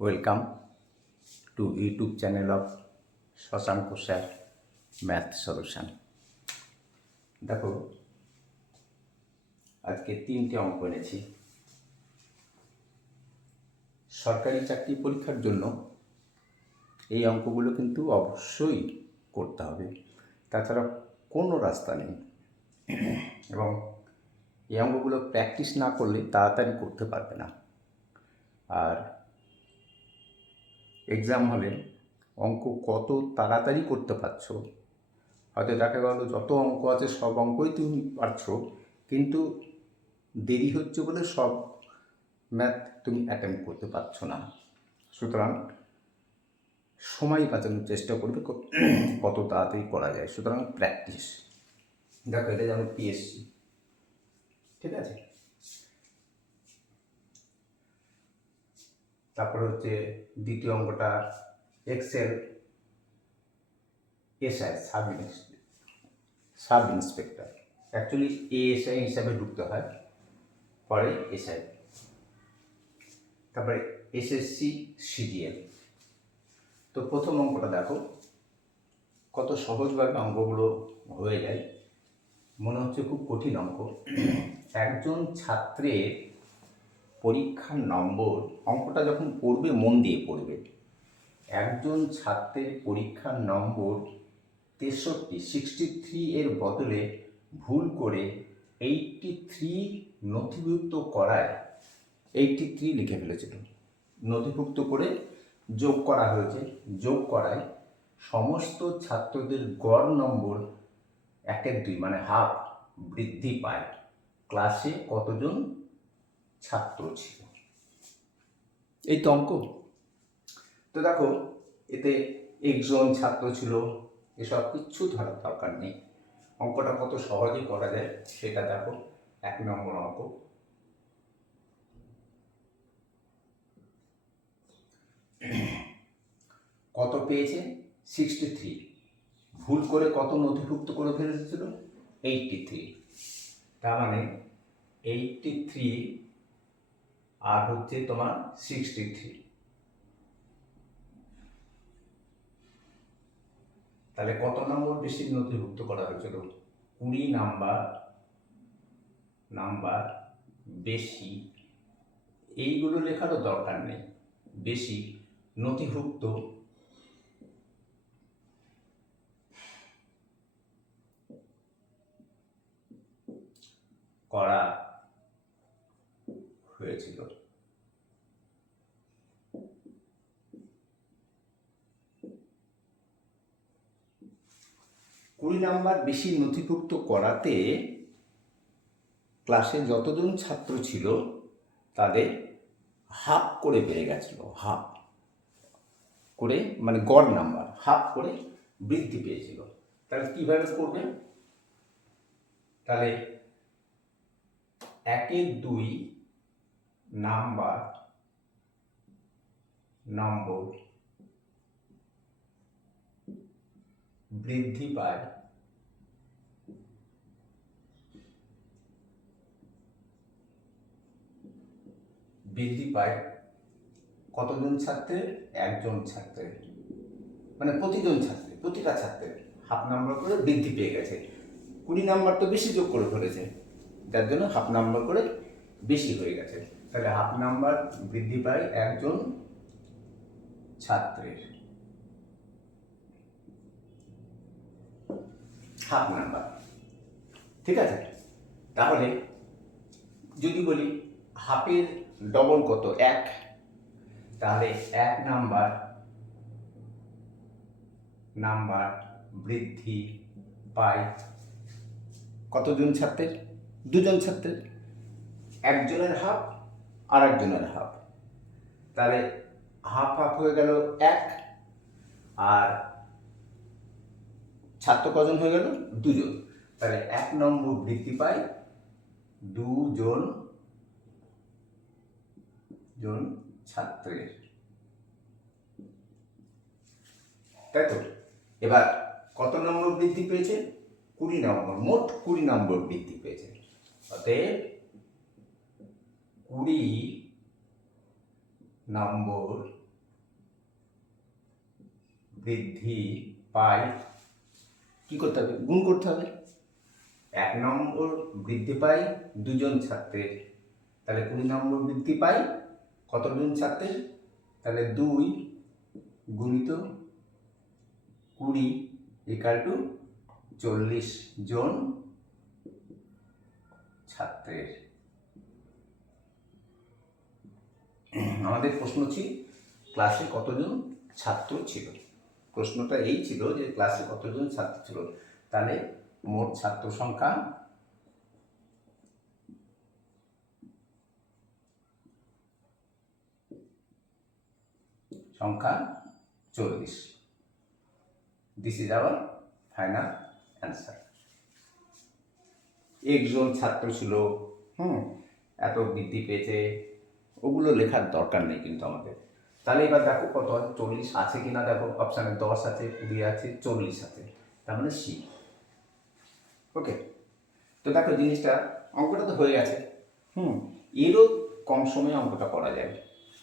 Welcome to YouTube channel of Shashank sir math solution. দেখো, আজকে 3টে অঙ্ক এনেছি। সরকারি চাকরি পরীক্ষার জন্য এই অঙ্কগুলো কিন্তু অবশ্যই করতে হবে, তাছাড়া কোনো রাস্তা নেই। এবং এই অঙ্কগুলো প্র্যাকটিস না করলে তাড়াতাড়ি করতে পারবে না। আর এক্সাম হলে অঙ্ক কত তাড়াতাড়ি করতে পারছো, হয়তো দেখা গেল যত অঙ্ক আছে সব অঙ্কই তুমি পারছো, কিন্তু দেরি হচ্ছে বলে সব ম্যাথ তুমি অ্যাটেম্প করতে পারছো না। সুতরাং সময় বাঁচানোর চেষ্টা করবে কত তাড়াতাড়ি করা যায়। সুতরাং প্র্যাকটিস। দেখো, এটা যেমন পিএসসি, ঠিক আছে। তারপরে হচ্ছে দ্বিতীয় অঙ্কটা এক্সেল SI, sub inspector. Actually ASI হিসাবে ঢুকতে হয়, পরে এসআই। তারপরে এসএসসি সিজিএল। তো প্রথম অঙ্কটা দেখো, কত সহজভাবে অঙ্কগুলো হয়ে যায়, মনে হচ্ছে খুব কঠিন অঙ্ক। একজন ছাত্রের পরীক্ষার নম্বর, অঙ্কটা যখন পড়বে মন দিয়ে পড়বে। একজন ছাত্রের পরীক্ষার নম্বর 63 এর বদলে ভুল করে 83 নথিভুক্ত করায় 83 লিখে ফেলেছিল। নথিভুক্ত করে যোগ করা হয়েছে, যোগ করায় সমস্ত ছাত্রদের গড় নম্বর 1/2 মানে হাফ বৃদ্ধি পায়। ক্লাসে কতজন ছাত্র ছিল? এই তো অঙ্ক। তো দেখো, এতে একজন ছাত্র ছিল, এসব কিচ্ছু ধরার দরকার নেই। অঙ্কটা কত সহজে করা যায় সেটা দেখো। 1 নম্বর অঙ্ক, কত পেয়েছে? 63। ভুল করে কত নথিভুক্ত করে ফেলেছিল? 83। তার মানে 83 আর হচ্ছে তোমার 63। তাহলে কত নম্বর বেশি নথিভুক্ত করা হয়েছিল? 20 নাম্বার বেশি। এইগুলো লেখারও দরকার নেই। বেশি নথিভুক্ত করা হয়েছিল। 20 নাম্বার বেশি নথিভুক্ত করাতে ক্লাসে যতজন ছাত্র ছিল তাদের হাফ করে বেড়ে গেছিল। হাফ করে মানে গড় নাম্বার হাফ করে বৃদ্ধি পেয়েছিল। তাহলে কিভাবে করবে? তাহলে 1/2 নম্বর বৃদ্ধি পায় কতজন ছাত্রের? একজন ছাত্রের, মানে প্রতিটা ছাত্রের হাফ নাম্বার করে বৃদ্ধি পেয়ে গেছে। 20 নাম্বার তো বেশি যোগ করে ফেলেছে, যার জন্য হাফ নাম্বার করে বেশি হয়ে গেছে। তাহলে হাফ নাম্বার বৃদ্ধি পায় একজন ছাত্রের হাফ নাম্বার, ঠিক আছে। তাহলে যদি বলি হাফের ডবল কত? 1, তাহলে 1 নাম্বার বৃদ্ধি পায় কতজন ছাত্রের? 2জন ছাত্রের। একজনের হাফ আর একজনের হাফ, তাহলে হাফ হাফ হয়ে গেল 1, আর ছাত্র কজন হয়ে গেল? 2জন। তাহলে 1 নম্বর বৃদ্ধি পায় 2জন ছাত্রের, তাই তো। এবার কত নম্বর বৃদ্ধি পেয়েছে? 20 নম্বর। মোট 20 নম্বর বৃদ্ধি পেয়েছে। অতএব 20 নম্বর বৃদ্ধি পায়, কী করতে হবে? গুণ করতে হবে। 1 নম্বর বৃদ্ধি পায় 2 জন ছাত্রের, তাহলে 20 নম্বর বৃদ্ধি পায় কতজন ছাত্রের? তাহলে 2 গুণিত 20 ইকুয়াল টু 40 জন ছাত্রের। আমাদের প্রশ্ন ছিল ক্লাসে কতজন ছাত্র ছিল, প্রশ্নটা এই ছিল যে ক্লাসে কতজন ছাত্র ছিল। তাহলে মোট ছাত্র সংখ্যা সংখ্যা 40। This is our final answer. একজন ছাত্র ছিল, এত বৃদ্ধি পেয়েছে, ওগুলো লেখার দরকার নেই কিন্তু আমাদের। তাহলে এবার দেখো কত আছে, 40 আছে কিনা দেখো, অপশানে 10 আছে, 20 আছে, 40 আছে, তার মানে সি। ওকে, তো দেখো জিনিসটা, অঙ্কটা তো হয়ে গেছে। এরও কম সময়ে অঙ্কটা করা যায়,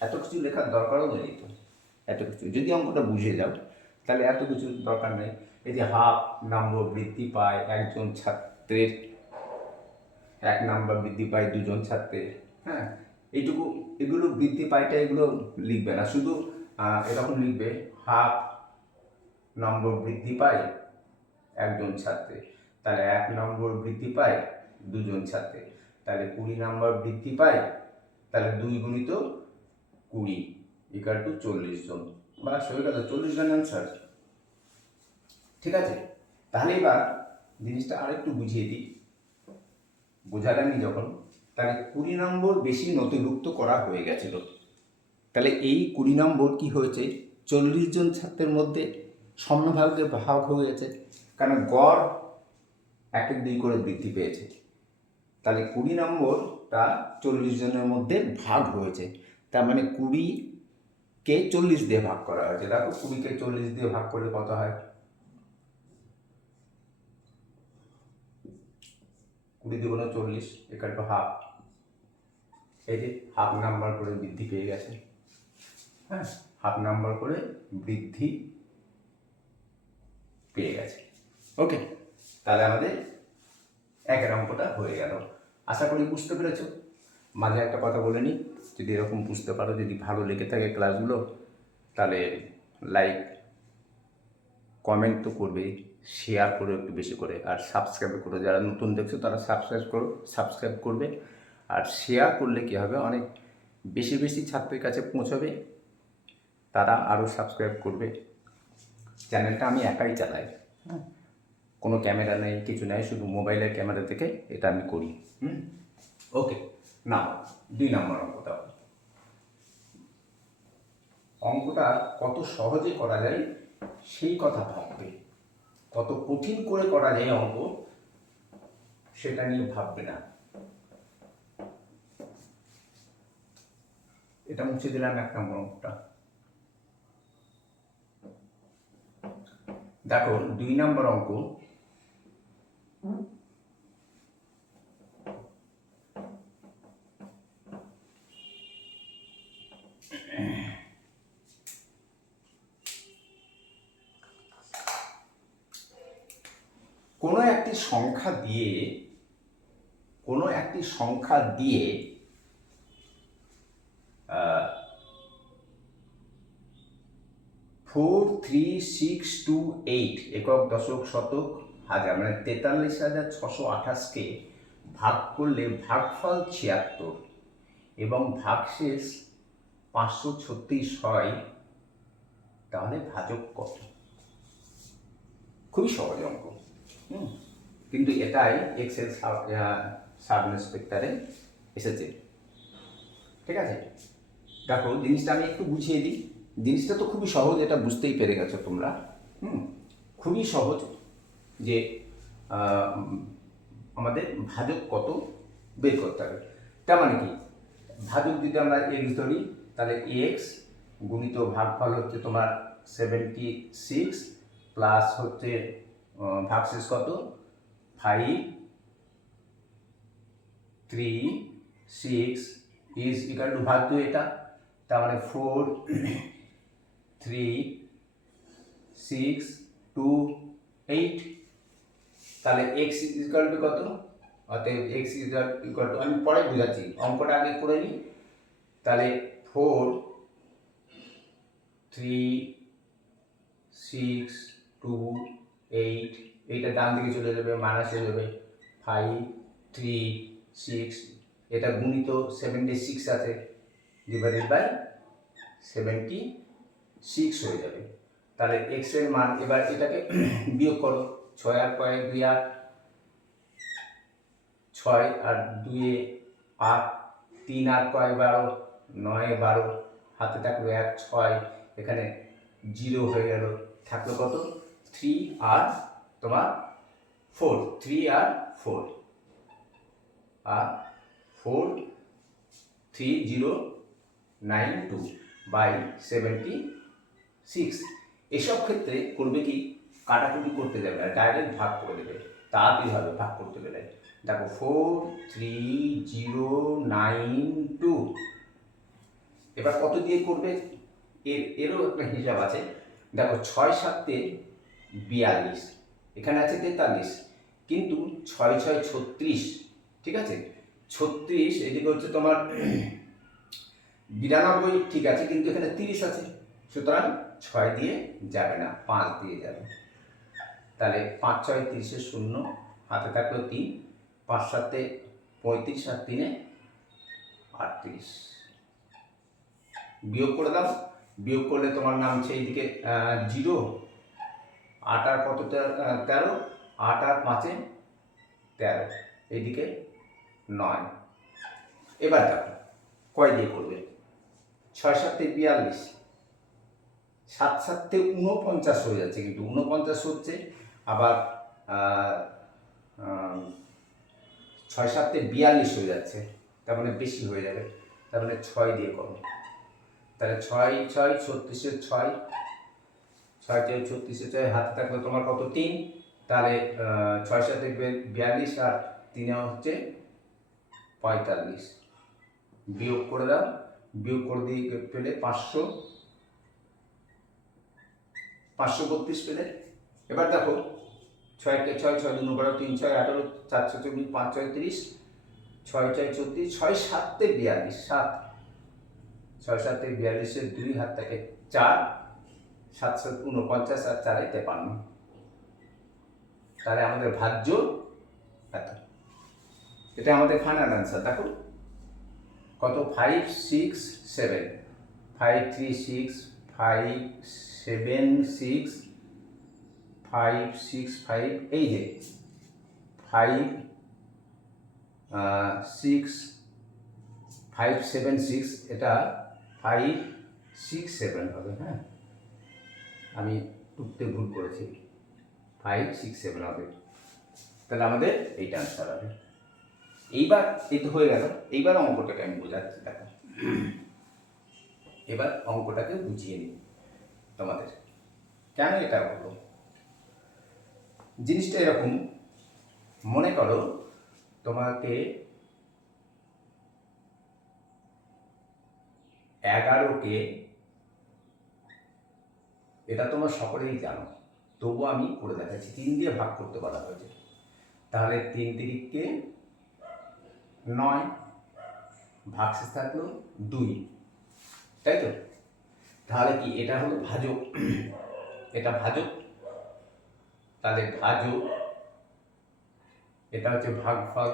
এত কিছু লেখার দরকারও নেই তো। এত কিছু যদি অঙ্কটা বুঝে যাও তাহলে এত কিছু দরকার নেই। এই যে হাফ নম্বর বৃদ্ধি পায় একজন ছাত্রের, 1 নম্বর বৃদ্ধি পায় 2 জন ছাত্রের, এইটুকু, এগুলো বৃদ্ধি পায়টা এগুলো লিখবে না, শুধু এরকম লিখবে হাফ নম্বর বৃদ্ধি পায় একজন ছাত্রের, তাহলে 1 নম্বর বৃদ্ধি পায় 2 জন ছাত্রের, তাহলে 20 নম্বর বৃদ্ধি পায়, তাহলে 2 গুণিত 20 ইকুয়াল টু 40 জন, বাস হয়ে গেল 40 জন অ্যান্সার। ঠিক আছে, তাহলে এবার জিনিসটা আরেকটু বুঝিয়ে দিই, বোঝা যায়নি যখন, তাহলে 20 নম্বর বেশি নথিভুক্ত করা হয়ে গেছিল। তাহলে এই 20 নম্বর কি হয়েছে, 40 জন ছাত্রের মধ্যে সমভাগে ভাগ হয়েছে, কারণ গড় 1-2 করে বৃদ্ধি পেয়েছে। তাহলে 20 নম্বরটা 40 জনের মধ্যে ভাগ হয়েছে, তার মানে 20কে 40 দিয়ে ভাগ করা হয়েছে। দেখো 20কে 40 দিয়ে ভাগ করলে কত হয়, 20 দ্বিগুণ 40 ইকুয়াল টু হাফ। এই যে হাফ নাম্বার করে বৃদ্ধি পেয়ে গেছে, হাফ নাম্বার করে বৃদ্ধি পেয়ে গেছে। ওকে, তাহলে আমাদের 1 অঙ্কটা হয়ে গেল। আশা করি বুঝতে পেরেছো। মাঝে একটা কথা বলে নিই, যদি এরকম বুঝতে পারো, যদি ভালো লেগে থাকে ক্লাসগুলো, তাহলে লাইক কমেন্ট তো করবে, শেয়ার করো একটু বেশি করে, আর সাবস্ক্রাইব করো, যারা নতুন দেখছো তারা সাবস্ক্রাইব করবে। আর শেয়ার করলে কী হবে, অনেক বেশি বেশি ছাত্রের কাছে পৌঁছবে, তারা আরও সাবস্ক্রাইব করবে। চ্যানেলটা আমি একাই চালাই, কোনো ক্যামেরা নেই, কিছু নেই, শুধু মোবাইলের ক্যামেরা থেকে এটা আমি করি। ওকে, না 2 নম্বর অঙ্কটা, অঙ্কটা কত সহজে করা যায় সেই কথা ভাববে, কত কঠিন করে করা যায় অঙ্ক সেটা নিয়ে ভাববে না। এটা মুছে দিলাম 1 নম্বর অঙ্কটা। দেখো 2 নম্বর অঙ্ক, কোনো একটি সংখ্যা দিয়ে 43628 একক দশক শতক হাজার, মানে 43,628কে ভাগ করলে ভাগফল 76 এবং ভাগশেষ 536 হয়, তাহলে ভাজক কত? খুবই সহজ অঙ্ক, কিন্তু এটাই এক্সেল সাব ইন্সপেক্টরে এসেছে। ঠিক আছে, দেখো জিনিসটা আমি একটু বুঝিয়ে দিই। জিনিসটা তো খুবই সহজ, এটা বুঝতেই পেরে গেছো তোমরা। খুবই সহজ যে আমাদের ভাজক কত বের করতে হবে। তার মানে কি, ভাজক যদি আমরা এক্স ধরি, তাহলে এক্স গুণিত ভাগফল হচ্ছে তোমার 76 প্লাস হচ্ছে ভাগশেষ কত 536 ইজ ইকাল টু ভাগ 2, এটা তার মানে 4 3 6 2 8। তাহলে x ইকুয়াল টু কত? অতএব x ইকুয়াল টু, আমি পরে বোঝাচ্ছি, অঙ্কটা আগে করে নিই। তাহলে 4 3 6 2 8, এইটা ডান দিকে চলে যাবে, মাইনাস হয়ে যাবে 5 3 6, এটা গুণিত 76 আছে, ডিভাইডেড বাই 76 হয়ে যাবে। তাহলে x এর মান, এবার এটাকে বিয়োগ করো, 6 আর কয়েক 2 8, 6 আর 2 8, 3 আর কয়েক 12, 9 12, হাতে থাকলো 1 6, এখানে 0 হয়ে গেল, থাকলো কত? 3 আর তোমার 4, 3 আর 4, আর 4 3092 বাই 76। এসব ক্ষেত্রে করবে কি, কাটাকুটি করতে যাবে না, ডাইরেক্ট ভাগ করে দেবে, তাড়াতাড়ি হবে ভাগ করতে গেলে। দেখো 43092, এবার কত দিয়ে করবে, এরও একটা হিসাব আছে। দেখো 6 7 42, এখানে আছে 43, কিন্তু 6 6 36, ঠিক আছে, 36, এদিকে হচ্ছে তোমার 92, ঠিক আছে, কিন্তু এখানে 30 আছে, সুতরাং 6 দিয়ে যাবে না, 5 দিয়ে যাবে। তাহলে 5 6 30 শূন্য, হাতে থাকলো 3, 5 7 35 আর 3 38, বিয়োগ করে দাও। বিয়োগ করলে তোমার নামছে এইদিকে 0, 8 আর কত 13, 8 আর 5 13, এইদিকে 9। এবার দেখো কয় দিয়ে করবে, 6 7 42, 7 7 49 হয়ে যাচ্ছে, কিন্তু 49 হচ্ছে, আবার 6 7 42 হয়ে যাচ্ছে, তার মানে বেশি হয়ে যাবে, তার মানে 6 দিয়ে করো। তাহলে 6 6 36 6, 6 36 6, হাতে থাকলে তোমার কত 3, তাহলে 6 7 42 আর 3 হচ্ছে 45, বিয়োগ করে দাও। বিয়োগ করে দিয়ে পেলে 532 পেলে। এবার দেখো 6 কে 6 6 2 12 3 6 18 4 6 24 5 6 30, 6 6 34, 6 7 42 7, 6 7 42 2, হাত থেকে 4, 7 7 49 আর 4 53। তাহলে আমাদের ভাজ্য এত, এটা আমাদের ফাইনাল অ্যান্সার। দেখো কত, 5 6 7, 5 3 6 5 7 6 5 6 5, এই যে 5 6 5 7 6, এটা 5 6 7 হবে। হ্যাঁ, আমি টুকতে ভুল করেছি, 5 6 7 হবে। তাহলে আমাদের এইটা আনসার হবে। এইবার এই তো হয়ে গেল, এইবার অঙ্কটাকে আমি বোঝাচ্ছি। দেখো এবার অঙ্কটাকে বুঝিয়ে নিই তোমাদের, কেন এটা হলো। জিনিসটা এরকম, মনে করো তোমাকে 11কে, এটা তোমরা সকলেই জানো, তবুও আমি করে দেখাচ্ছি, 3 দিয়ে ভাগ করতে বলা হয়েছে। তাহলে 3 তিরিকে 9, ভাগশেষ থাকলো 2, তাই তো। তাহলে কি এটা হলো ভাজক, এটা ভাজক, তাহলে ভাজক, এটা হচ্ছে ভাগফল,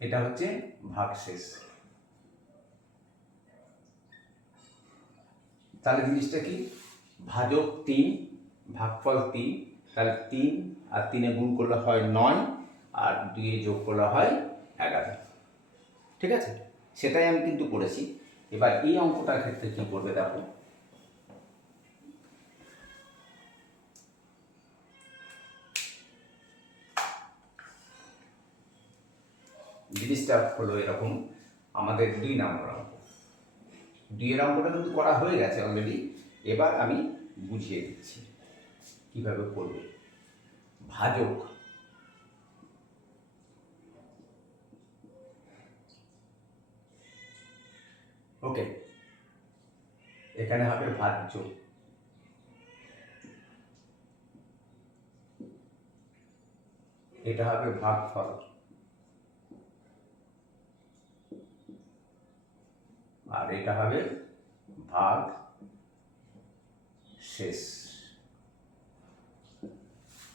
এটা হচ্ছে ভাগশেষ। তাহলে জিনিসটা কি, ভাজক 3, ভাগফল 3, তাহলে 3 আর 3 গুণ করলে হয় 9, আর 2 যোগ করলে হয় 11। ঠিক আছে, সেটাই আমি কিন্তু করেছি। এবার এই অঙ্কটার ক্ষেত্রে কি করবে দেখো, জিনিসটা হলো এরকম, আমাদের 2 নম্বর অঙ্ক, 2 এর অঙ্কটা কিন্তু করা হয়ে গেছে অলরেডি। এবার আমি বুঝিয়ে দিচ্ছি কিভাবে করবে। ভাজক, ওকে, এখানে হবে ভাজ্য, এটা হবে ভাগফল, আর এটা হবে ভাগ শেষ।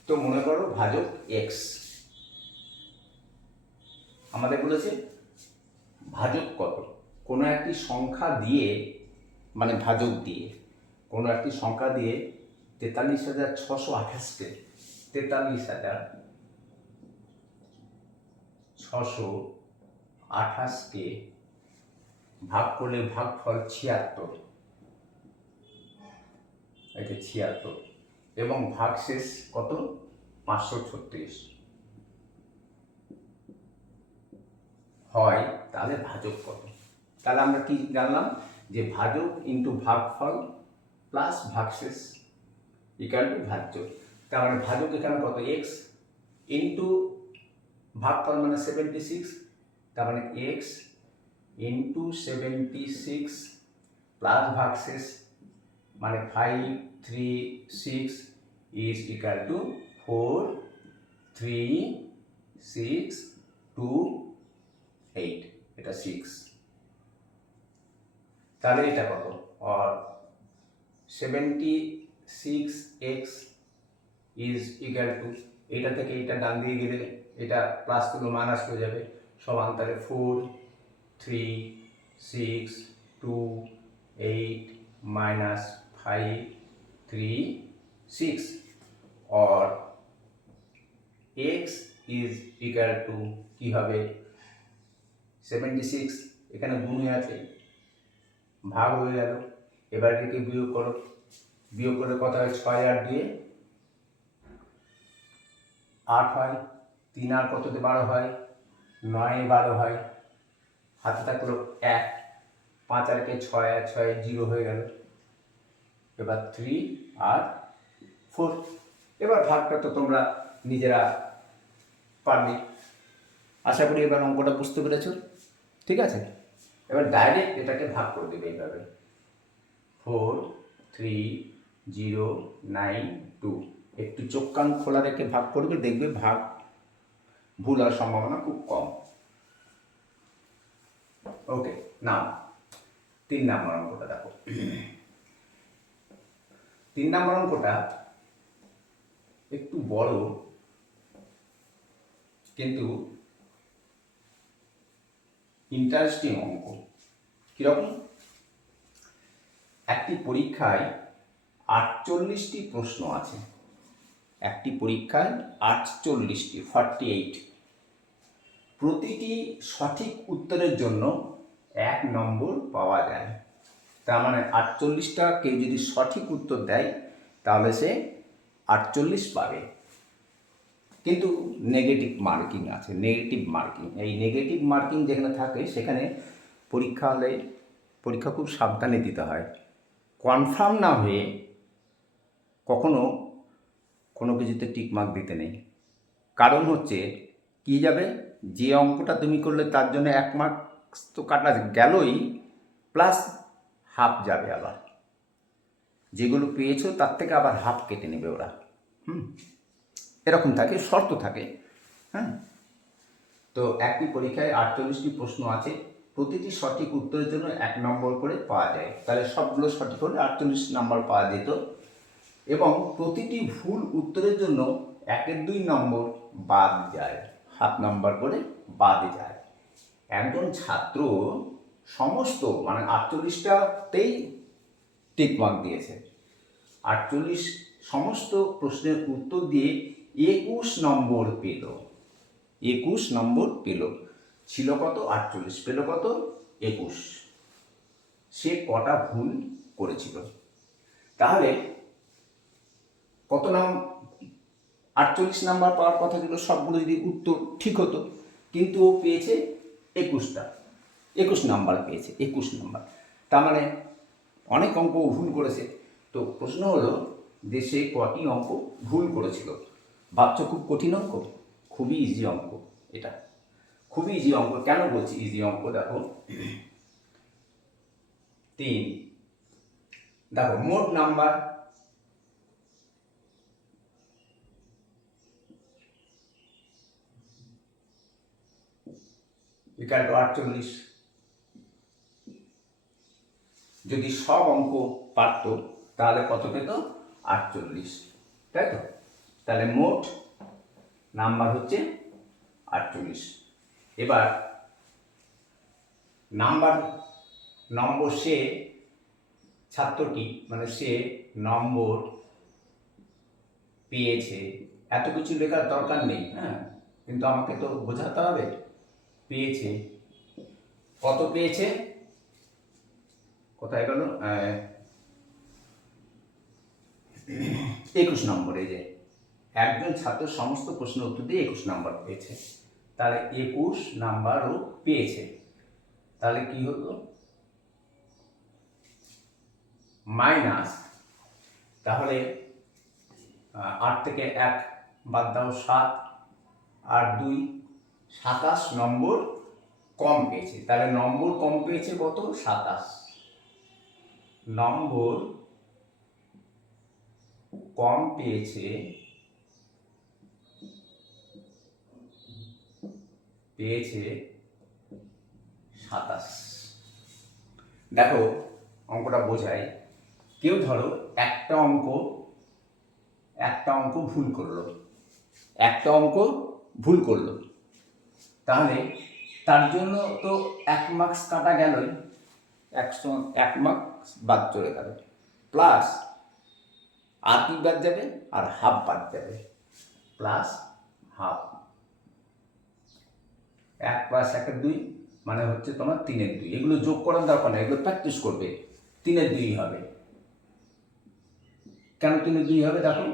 তো মনে করো ভাজক এক্স, আমাদের বলেছে ভাজক কত, কোনো একটি সংখ্যা দিয়ে, মানে ভাজক দিয়ে কোনো একটি সংখ্যা দিয়ে 43,628কে 43,628কে ভাগ করলে ভাগফল 76, এটা 76, এবং ভাগশেষ কত 536 হয়, তাহলে ভাজক কত? তাহলে আমরা কি জানলাম যে ভাজক ইন্টু ভাগফল প্লাস ভাগশেষ ইকুয়াল টু ভাজ্য। তার মানে ভাজক এখানে কত, এক্স ইন্টু ভাগফল মানে 76, তার মানে এক্স ইন্টু 76 প্লাস ভাগশেষ মানে 536 ইজ ইকুয়াল টু 43628, এটা 6। তাহলে এটা কত, আর 76x ইজ ইকুয়াল টু, এটা থেকে এটা ডান দিয়ে গেলে এটা প্লাস তুলো মাইনাস হয়ে যাবে, সমান তাহলে 43628 মাইনাস 536, और x ইজ ইকুয়াল টু কি হবে 76, এখানে গুণে আছে ভাগ হয়ে গেল, এবার এটাকে বিয়োগ করো, বিয়োগ করলে কত হয় 6 আর 2 8 হয়, 3 আর কততে 12 হয়, 9 12 হয়, হাতে থাকলো 1, 5 আর 6 আর 6 0 হয়ে গেল, এবার 3 আর 4। এবার ভাগটা তো তোমরা নিজেরা পারবে, আশা করি এবার অঙ্কটা বুঝতে পেরেছো, ঠিক আছে। এবার ডাইরেক্ট এটাকে ভাগ করে দেবে এইভাবে 43092, একটু চোখ কান খোলা রেখে ভাগ করবে, দেখবে ভাগ ভুল হওয়ার সম্ভাবনা খুব কম। ওকে, নাও 3 নম্বর অঙ্কটা দেখো। 3 নম্বর অঙ্কটা একটু বড়, কিন্তু ইন্টারেস্টিং অঙ্ক। কিরকম? একটি পরীক্ষায় 48টি প্রশ্ন আছে, একটি পরীক্ষায় 48টি 48, প্রতিটি সঠিক উত্তরের জন্য 1 নম্বর পাওয়া যায়। তার মানে 48টা কেউ যদি সঠিক উত্তর দেয় তাহলে সে 48 পাবে, কিন্তু নেগেটিভ মার্কিং আছে, নেগেটিভ মার্কিং। এই নেগেটিভ মার্কিং যেখানে থাকে সেখানে পরীক্ষা হলে পরীক্ষা খুব সাবধানে দিতে হয়, কনফার্ম না হয়ে কখনো কোনো কিছুতে টিক মার্ক দিতে নেই। কারণ হচ্ছে কি যাবে, যে অঙ্কটা তুমি করলে তার জন্য 1 মার্কস তো কাটা গেলই, প্লাস হাফ যাবে, আবার যেগুলো পেয়েছো তার থেকে আবার হাফ কেটে নেবে ওরা। এরকম থাকে, শর্ত থাকে। হ্যাঁ, তো একটি পরীক্ষায় 48টি প্রশ্ন আছে, প্রতিটি সঠিক উত্তরের জন্য 1 নম্বর করে পাওয়া যায়। তাহলে সবগুলো সঠিক হলে 48 নম্বর পাওয়া যেত, এবং প্রতিটি ভুল উত্তরের জন্য 1-2 নম্বর বাদ যায়, হাফ নম্বর করে বাদ যায়। একজন ছাত্র সমস্ত মানে 48টাতেই টিক মার্ক দিয়েছে, 48 সমস্ত প্রশ্নের উত্তর দিয়ে 21 নম্বর পেল, 21 নম্বর পেল। ছিল কত 48, পেল কত 21। সে কটা ভুল করেছিল? তাহলে কত 48 নাম্বার পাওয়ার কথা ছিল সবগুলো যদি উত্তর ঠিক হতো, কিন্তু ও পেয়েছে 21টা, 21 নাম্বার পেয়েছে, 21 নাম্বার। তার মানে অনেক অঙ্ক ভুল করেছে। তো প্রশ্ন হলো যে সে কটি অঙ্ক ভুল করেছিল। ভাবছো খুব কঠিন অঙ্ক? খুবই ইজি অঙ্ক, এটা খুবই ইজি অঙ্ক। কেন বলছি ইজি অঙ্ক? দেখো 3। দেখো মোট নাম্বার ইকুয়াল টু 48। যদি সব অঙ্ক পারত তাহলে কত পেত? 48, তাই তো? তাহলে মোট নাম্বার হচ্ছে 48। এবার নম্বর সে ছাত্রটি মানে সে নম্বর পেয়েছে, এত কিছু লেখার দরকার নেই, হ্যাঁ, কিন্তু আমাকে তো বোঝাতে হবে। পেয়েছে, কত পেয়েছে? কোথায় গেল? 21 নম্বর। এই যে একজন ছাত্র সমস্ত প্রশ্নের উত্তর দিয়ে 21 নাম্বার পেয়েছে, তাহলে 21 নাম্বারও পেয়েছে। তাহলে কি হলো? মাইনাস, তাহলে 8 থেকে 1 বাদ দাও 7, আর 2 27 নম্বর কম পেয়েছে। তাহলে নম্বর কম পেয়েছে কত? 27 নম্বর কম পেয়েছে 27। দেখো অঙ্কটা বোঝায়, কেউ ধরো একটা অঙ্ক ভুল করলো, তাহলে তার জন্য তো 1 মার্কস কাটা গেলই, 1 মার্কস বাদ চলে গেল, প্লাস আর কি বাদ যাবে? আর হাফ বাদ যাবে, প্লাস হাফ। 1 প্লাস 1 2 মানে হচ্ছে তোমার 3 2। এগুলো যোগ করার দরকার নেই, এগুলো প্র্যাকটিস করবে। 3 2 হবে। কেন 3 2 হবে? দেখো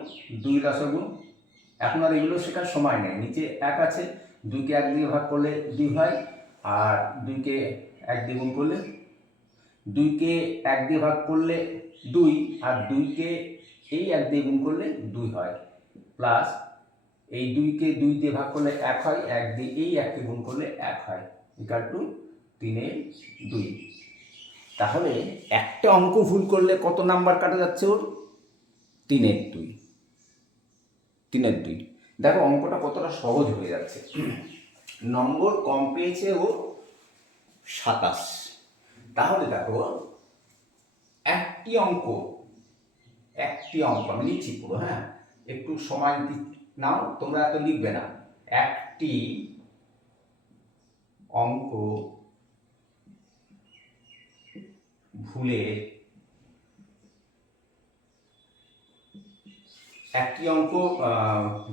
2 লসাগু, এখন আর এগুলো শেখার সময় নেই। নিচে 1 আছে, 2কে 1 দিয়ে ভাগ করলে 2 হয়, আর 2কে 1 দিয়ে গুণ করলে 2কে 1 দিয়ে ভাগ করলে 2, আর 2কে এই 1 দিয়ে গুণ করলে 2 হয়, প্লাস এই 2কে 2 দিয়ে ভাগ করলে 1 হয়, 1 দিয়ে এই 1কে গুণ করলে 1 হয়, ইকুয়াল টু 3 2। তাহলে একটা অঙ্ক ভুল করলে কত নাম্বার কাটা যাচ্ছে ওর? 3 2। দেখো অঙ্কটা কতটা সহজ হয়ে যাচ্ছে। নম্বর কম পেয়েছে ও 27। তাহলে দেখো একটি অঙ্ক আমি লিখছি পুরো, হ্যাঁ, একটু সময় নাও, তোমরা এত লিখবে না। একটি অঙ্ক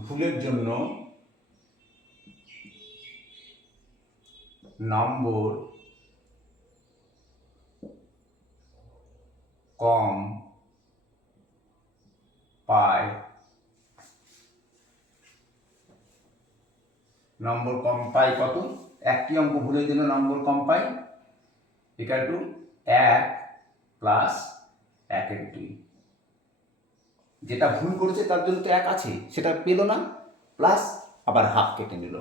ভুলের জন্য নম্বর কম পায়, কত? একটি অঙ্ক ভুলের জন্য নম্বর কম পায় ইকুয়াল টু 1 প্লাস 1 2। যেটা ভুল করেছে তার জন্য তো 1 আছে, সেটা পেল না, প্লাস আবার হাফ কেটে নিল,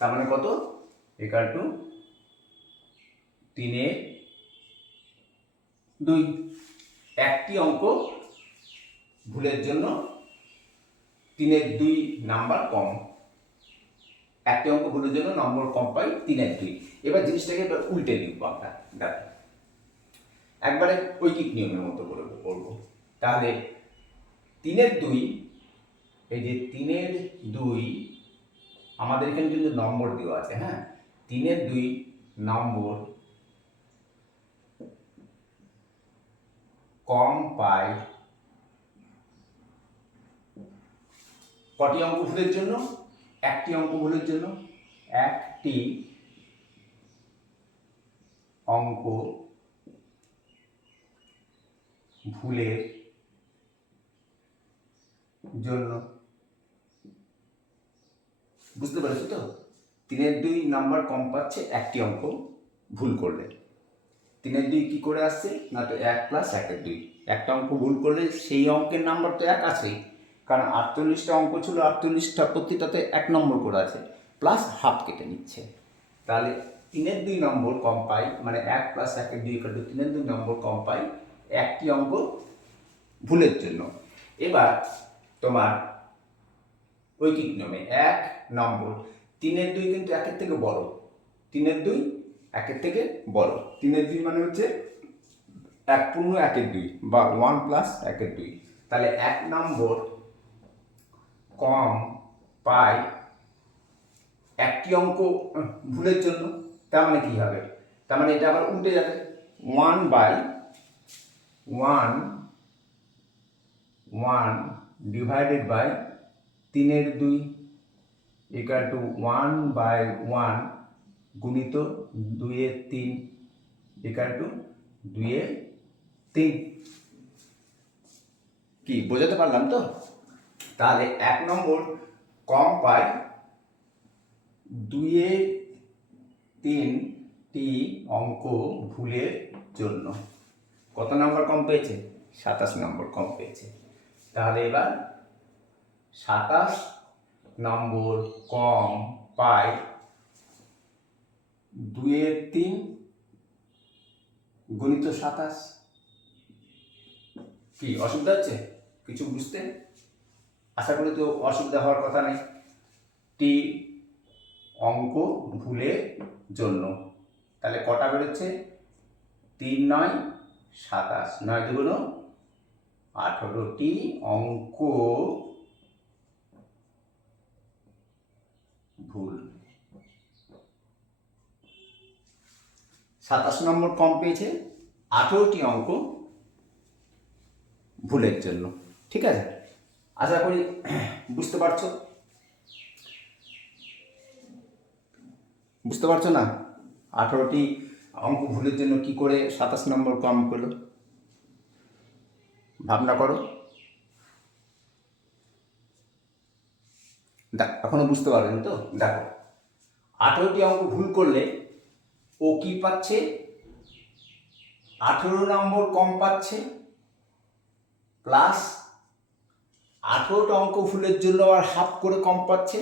তার মানে কত? Equal to 3 2। একটি অঙ্ক ভুলের জন্য 3 2 নাম্বার কম, একটি অঙ্ক ভুলের জন্য নম্বর কম পাই 3 2। এবার জিনিসটাকে উল্টে লিখবো আমরা। দেখো একবারে ঐকিক নিয়মের মতো করে করবো। তাহলে 3 2, এই যে 3 2 আমাদের এখানে কিন্তু নম্বর দেওয়া আছে, হ্যাঁ, 3 2 নম্বর কম পায় কটি অঙ্ক ভুলের জন্য? একটি অঙ্ক ভুলের জন্য। একটি অঙ্ক ভুলের জন্য। বুঝতে পেরেছো তো? 3 2 নাম্বার কম পাচ্ছে একটি অঙ্ক ভুল করলে। 3 2 কি করে আসছে? না তো 1 প্লাস 1 2। একটা অঙ্ক ভুল করলে সেই অঙ্কের নাম্বার তো 1 আছেই, কারণ 48টা অঙ্ক ছিল, 48টা প্রতিটাতে 1 নম্বর করে আছে, প্লাস হাফ কেটে নিচ্ছে। তাহলে 3-এর 2 নম্বর কম পাই, মানে 1 + 1-এর 2 = 3-এর 2 নম্বর কম পাই একটি অঙ্ক ভুলের জন্য। এবার তোমার ঐকিক নিয়মে 1 নম্বর 3-এর 2 কিন্তু 1-এর থেকে বড়, 3-এর 2 1-এর থেকে বড়, 3-এর 2 মানে হচ্ছে 1 পূর্ণ 1-এর 2 বা 1 + 1-এর 2। তাহলে 1 নম্বর কম পাই একটি অঙ্ক ভুলের জন্য। তার মানে কি হবে? তার মানে এটা আবার উল্টে যাবে, 1/1 ডিভাইডেড বাই 3-এর 2 = 1/1 গুণিত 2-এর 3 = 2-এর 3। কি বোঝাতে পারলাম তো? তাহলে 1 নম্বর কম পাই 2-এর 3টি অঙ্ক ভুলের জন্য। কত নম্বর কম পেয়েছে? 27 নম্বর কম পেয়েছে। তাহলে এবার 27 নম্বর কম পাই 2-এর 3 গুণিত 27। কি অসুবিধা হচ্ছে কিছু বুঝতে? আশা করি তো অসুবিধা হওয়ার কথা নেই। টি অঙ্ক ভুলের জন্য। তাহলে কটা বেরোচ্ছে? 3-9 27, 9 × 2 = 18টি অঙ্ক ভুল। 27 নম্বর কম পেয়েছে 18টি অঙ্ক ভুলের জন্য। ঠিক আছে, আশা করি বুঝতে পারছো? বুঝতে পারছো না? 18টি অঙ্ক ভুলের জন্য কি করে 27 নম্বর কম পেলো? ভাবনা করো। এখনো বুঝতে পারবেন তো? দেখো, 18টি অঙ্ক ভুল করলে ও কি পাচ্ছে? 18 নম্বর কম পাচ্ছে, প্লাস 18টা অঙ্ক ভুলের জন্য আর হাফ করে কম পাচ্ছে,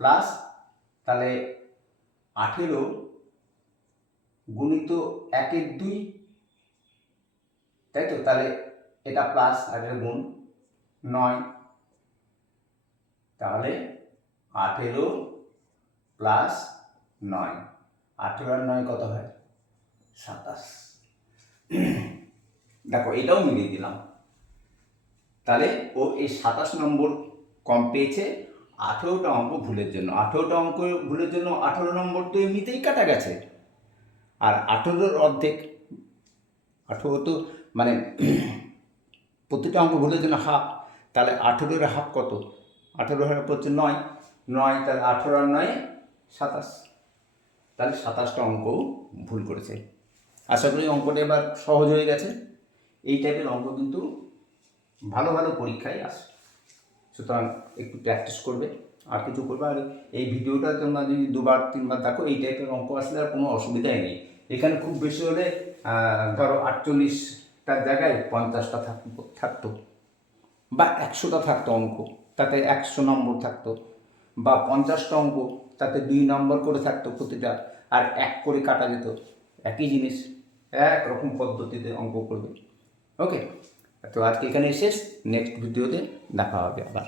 প্লাস তাহলে 18 গুণিত 1-এর 2, তাই তো? তাহলে এটা প্লাস আর এটা গুণ 9, তাহলে 18 + 9, 18 আর 9 কত হয়? 27। দেখো এটাও মিলিয়ে দিলাম। তাহলে ও এই 27 নম্বর কম পেয়েছে 18টা অঙ্ক ভুলের জন্য। 18টা অঙ্ক ভুলের জন্য 18 নম্বর তো এমনিতেই কাটা গেছে, আর 18-র অর্ধেক, 18 তো মানে প্রতিটা অঙ্ক ভুলের জন্য হাফ, তাহলে 18-এর হাফ কত? 18 হাফ হচ্ছে 9, তাহলে 18 আর 9 27, তাহলে 27টা অঙ্ক ভুল করেছে। আশা করি অঙ্কটা এবার সহজ হয়ে গেছে। এই টাইপের অঙ্ক কিন্তু ভালো ভালো পরীক্ষায় আসে, সুতরাং একটু প্র্যাকটিস করবে, আর কিছু করবে। আর এই ভিডিওটা তোমরা যদি 2-3বার দেখো, এই টাইপের অঙ্ক আসলে আর কোনো অসুবিধাই নেই। এখানে খুব বেশি হলে ধরো 48টার জায়গায় 50টা থাকতো, বা 100টা থাকতো অঙ্ক, তাতে 100 নম্বর থাকতো, বা 50টা অঙ্ক, তাতে 2 নম্বর করে থাকতো প্রতিটা, আর 1 করে কাটা যেত। একই জিনিস, একরকম পদ্ধতিতে অঙ্ক করবে। ওকে, তো আজকে এখানে শেষ, নেক্সট ভিডিওতে দেখা হবে আবার।